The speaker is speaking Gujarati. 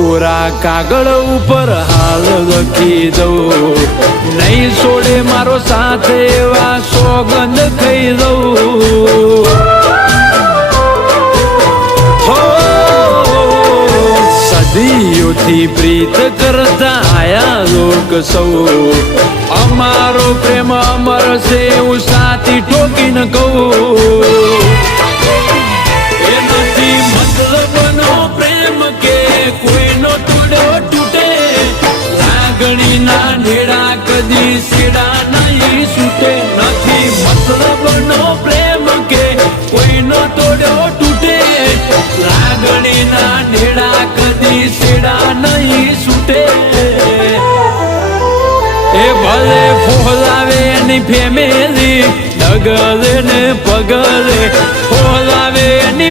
કોરા કાગળ ઉપર હાલ લખી દઉં, નહીં છોડે મારો સાથ એવા સોગંદ ખાઈ દઉં. સદીઓથી પ્રીત કરતા આયા લોક સૌ, અમારો પ્રેમ અમર છે એવું સાથી ઠોકીને કહું. એ નથી મતલબનો પ્રેમ કે કોઈનો તોડ્યો તૂટે, લાગણીના નેડા કદી સેડા નહીં છૂટે. નથી મતલબનો પ્રેમ કે કોઈનો તોડ્યો તૂટે, લાગણીના નેડા કદી સેડા નહીં છૂટે. એ ભલે ફોલાવે એની ફેમિલી, ડગલે ને પગલે ફોલાવે એની